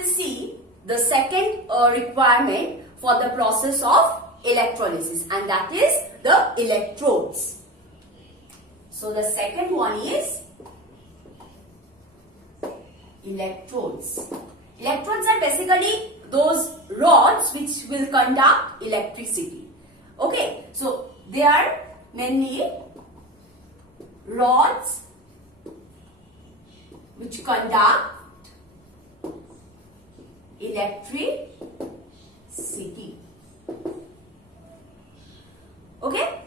will see the second requirement for the process of electrolysis, and that is the electrodes. So the second one is electrodes. Electrodes are basically those rods which will conduct electricity. Okay, so they are mainly rods which conduct electricity. Okay,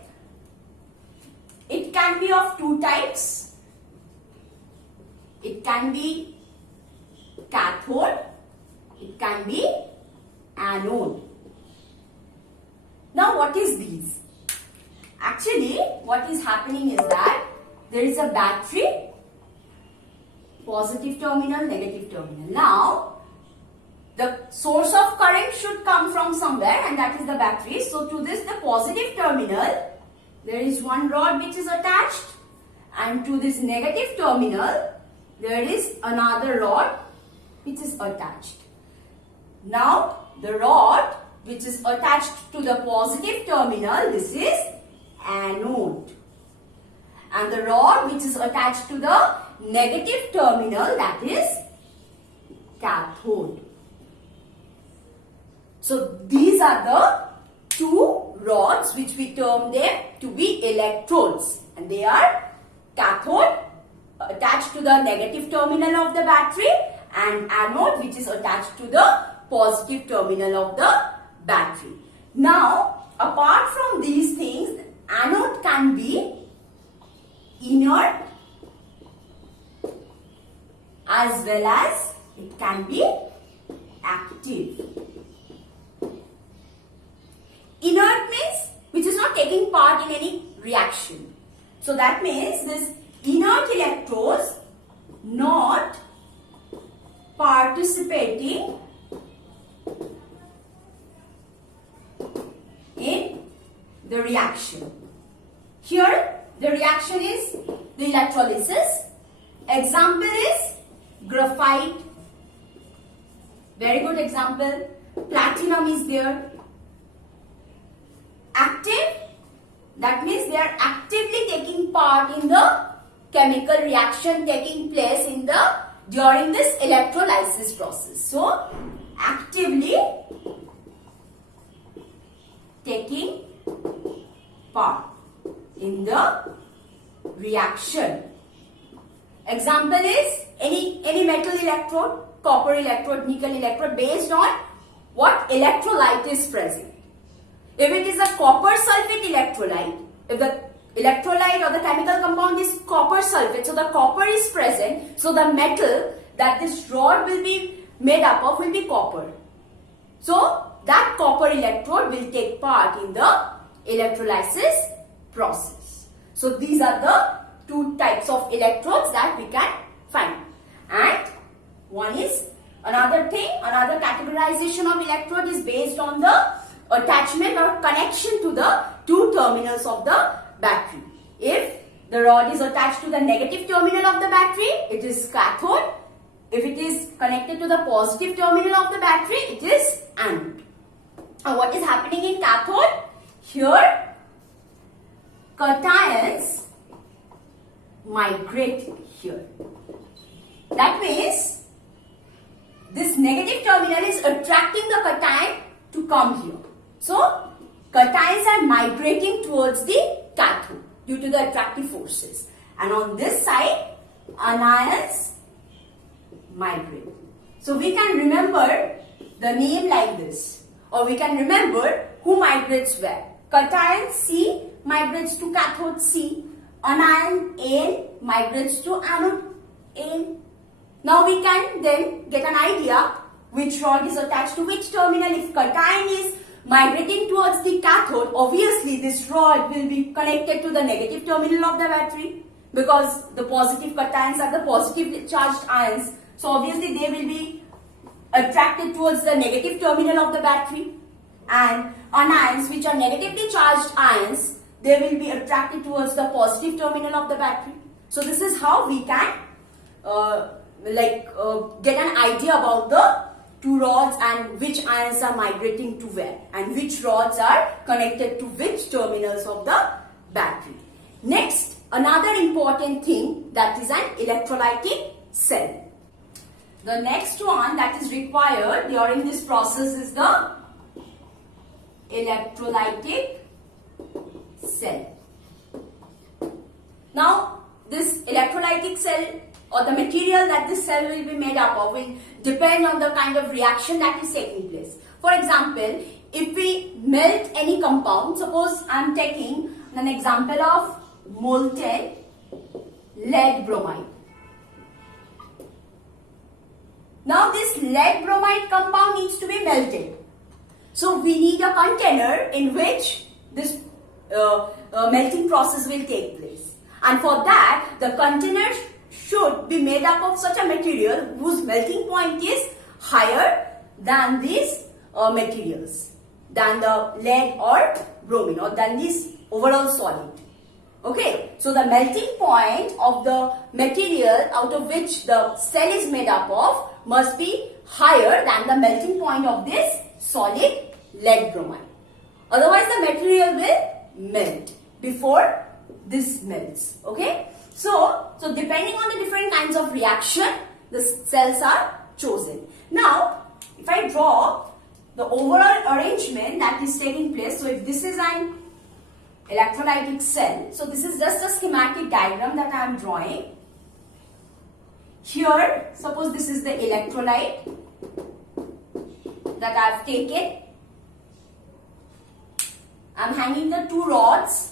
it can be of two types. It can be cathode, it can be anode. Now what is these? Actually what is happening is that there is a battery, positive terminal, negative terminal. Now the source of current should come from somewhere, and that is the battery. So to this, the positive terminal, there is one rod which is attached, and to this negative terminal there is another rod which is attached. Now the rod which is attached to the positive terminal, this is anode, and the rod which is attached to the negative terminal, that is cathode. So these are the two rods which we term them to be electrodes, and they are cathode attached to the negative terminal of the battery and anode which is attached to the positive terminal of the battery. Now apart from these things, anode can be inert as well as it can be active. Inert means which is not taking part in any reaction. So that means this inert electrodes not participating in the reaction. Here the reaction is the electrolysis. Example is graphite. Very good example. Platinum is there. Active, that means they are actively taking part in the chemical reaction taking place in the during this electrolysis process. So actively taking part in the reaction. Example is any metal electrode, copper electrode, nickel electrode, based on what electrolyte is present. If it is a copper sulfate electrolyte, if the electrolyte or the chemical compound is copper sulfate, so the copper is present, so the metal that this rod will be made up of will be copper. So that copper electrode will take part in the electrolysis process. So these are the two types of electrodes that we can find. And one is another thing, another categorization of electrode is based on the attachment or connection to the two terminals of the battery. If the rod is attached to the negative terminal of the battery, it is cathode. If it is connected to the positive terminal of the battery, it is anode. Now what is happening in cathode? Here cations migrate here. That means this negative terminal is attracting the cation to come here. So cations are migrating towards the cathode due to the attractive forces, and on this side anions migrate. So we can remember the name like this, or we can remember who migrates where. Cation C migrates to cathode C, anion N migrates to anode N. Now we can then get an idea which rod is attached to which terminal. If cation is migrating towards the cathode, obviously this rod will be connected to the negative terminal of the battery, because the positive cations are the positively charged ions. So obviously they will be attracted towards the negative terminal of the battery, and anions which are negatively charged ions, they will be attracted towards the positive terminal of the battery. So this is how we can get an idea about the two rods and which ions are migrating to where and which rods are connected to which terminals of the battery. Next, another important thing, that is an electrolytic cell. The next one that is required during this process is the electrolytic cell. Now, this electrolytic cell or the material that this cell will be made up of will depend on the kind of reaction that is taking place. For example, if we melt any compound, suppose I am taking an example of molten lead bromide. Now this lead bromide compound needs to be melted. So we need a container in which this melting process will take place. And for that, the container should be made up of such a material whose melting point is higher than these materials, than the lead or bromine, or than this overall solid. Okay, so the melting point of the material out of which the cell is made up of must be higher than the melting point of this solid lead bromide. Otherwise, the material will melt before this melts. Okay, so depending on the different kinds of reaction, the cells are chosen. Now, if I draw the overall arrangement that is taking place, so if this is an electrolytic cell, so this is just a schematic diagram that I am drawing. Here, suppose this is the electrolyte that I have taken. I am hanging the two rods.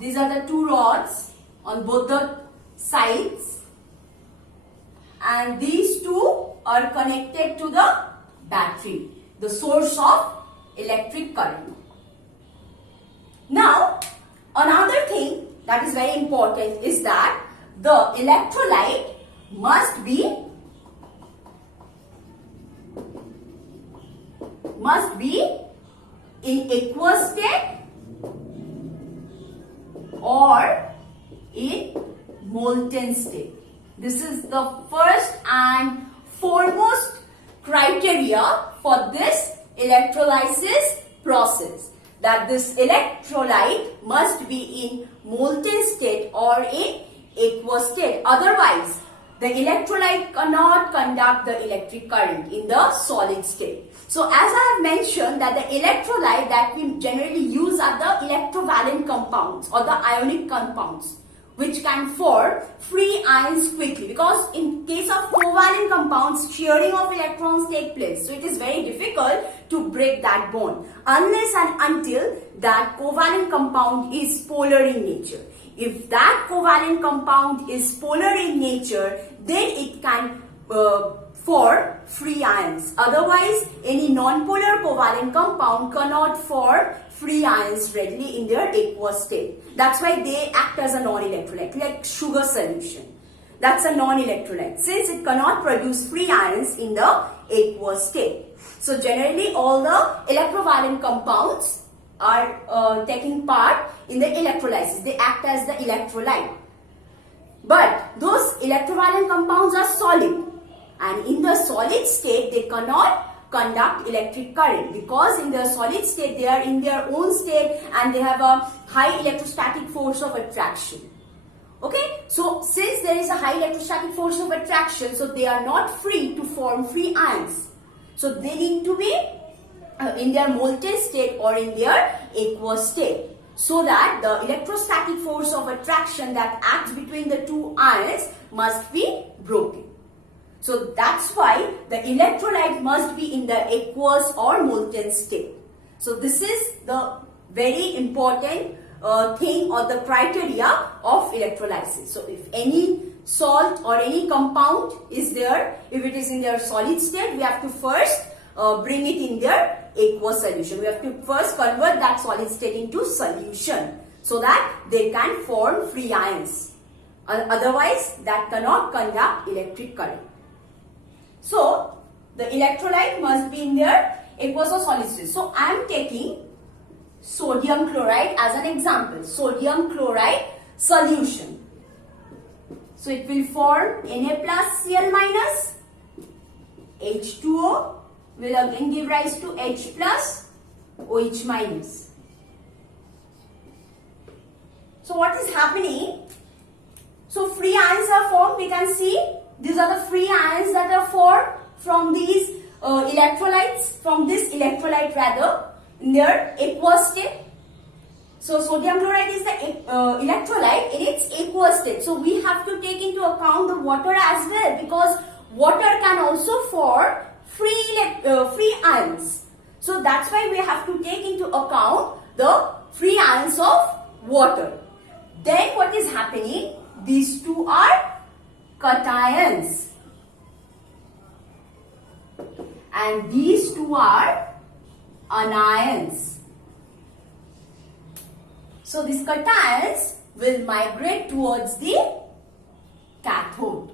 These are the two rods on both the sides, and these two are connected to the battery, the source of electric current. Now, another thing that is very important is that the electrolyte must be in aqueous state or in molten state. This is the first and foremost criteria for this electrolysis process, that this electrolyte must be in molten state or in aqueous state. Otherwise, the electrolyte cannot conduct the electric current in the solid state. So, as I have mentioned that the electrolyte that we generally use are the electrovalent compounds or the ionic compounds, which can form free ions quickly, because in case of covalent compounds, shearing of electrons take place. So it is very difficult to break that bond unless and until that covalent compound is polar in nature. If that covalent compound is polar in nature, then it can form free ions. Otherwise, any non-polar covalent compound cannot form free ions readily in their aqueous state. That's why they act as a non-electrolyte, like sugar solution. That's a non-electrolyte, since it cannot produce free ions in the aqueous state. So generally, all the electrovalent compounds are taking part in the electrolysis. They act as the electrolyte. But those electrovalent compounds are solid, and in the solid state they cannot conduct electric current, because in the solid state they are in their own state and they have a high electrostatic force of attraction. Okay, so since there is a high electrostatic force of attraction, so they are not free to form free ions. So they need to be in their molten state or in their aqueous state, so that the electrostatic force of attraction that acts between the two ions must be broken. So that's why the electrolyte must be in the aqueous or molten state. So this is the very important thing or the criteria of electrolysis. So if any salt or any compound is there, if it is in their solid state, we have to first bring it in their aqueous solution. We have to first convert that solid state into solution so that they can form free ions. Otherwise, that cannot conduct electric current. So, the electrolyte must be in their aqueous or solid state. So, I am taking sodium chloride as an example. Sodium chloride solution. So, it will form Na plus Cl minus H2O will again give rise to H plus, OH minus. So what is happening? So free ions are formed. We can see these are the free ions that are formed from these electrolytes, from this electrolyte rather, in their aqueous state. So sodium chloride is the electrolyte in its aqueous state. So we have to take into account the water as well, because water can also form free ions. So that's why we have to take into account the free ions of water. Then what is happening? These two are cations. And these two are anions. So these cations will migrate towards the cathode,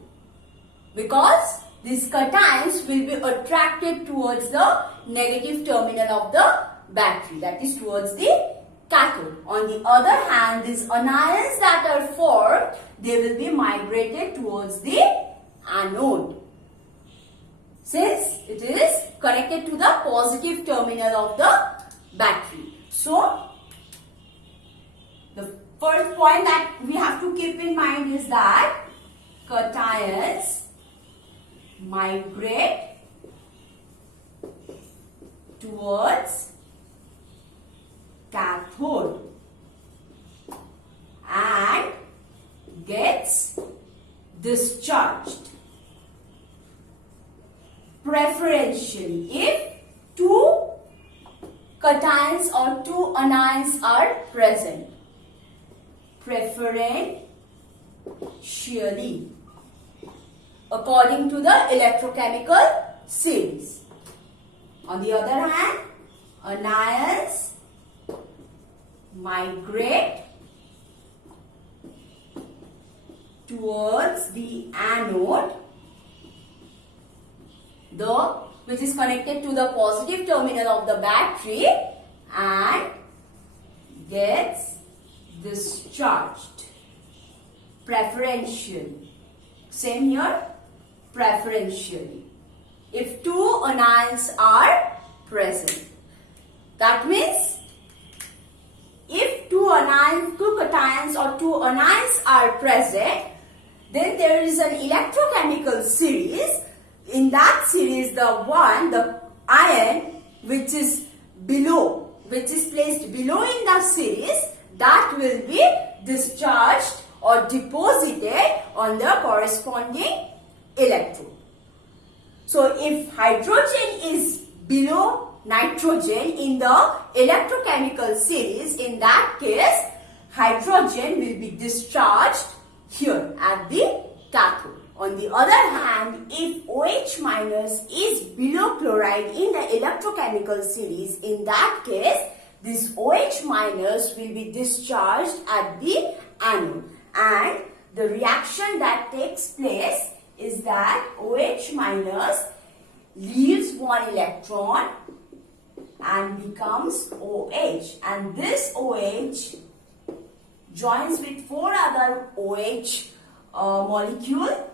because these cations will be attracted towards the negative terminal of the battery, that is towards the cathode. On the other hand, these anions that are formed, they will be migrated towards the anode, since it is connected to the positive terminal of the battery. So the first point that we have to keep in mind is that cations migrate towards cathode and gets discharged preferentially if two cations or two anions are present. Preferentially, according to the electrochemical series. On the other hand, anions migrate towards the anode, which is connected to the positive terminal of the battery, and gets discharged preferentially. Same here, preferentially, if two anions are present. That means if two cations or two anions are present, then there is an electrochemical series. In that series, the ion which is placed below in the series, that will be discharged or deposited on the corresponding electrode. So if hydrogen is below nitrogen in the electrochemical series, in that case hydrogen will be discharged here at the cathode. On the other hand, if OH minus is below chloride in the electrochemical series, in that case this OH minus will be discharged at the anode, and the reaction that takes place is that OH minus leaves one electron and becomes OH, and this OH joins with four other OH molecule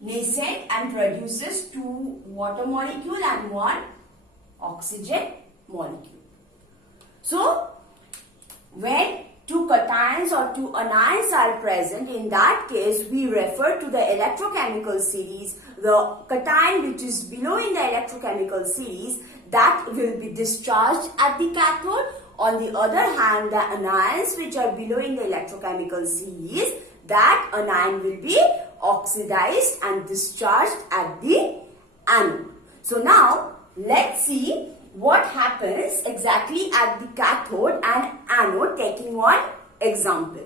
nascent and produces two water molecule and one oxygen molecule. So when two cations or two anions are present, in that case we refer to the electrochemical series. The cation which is below in the electrochemical series, that will be discharged at the cathode. On the other hand, the anions which are below in the electrochemical series, that anion will be oxidized and discharged at the anode. So now let's see what happens exactly at the cathode and anode, taking one example.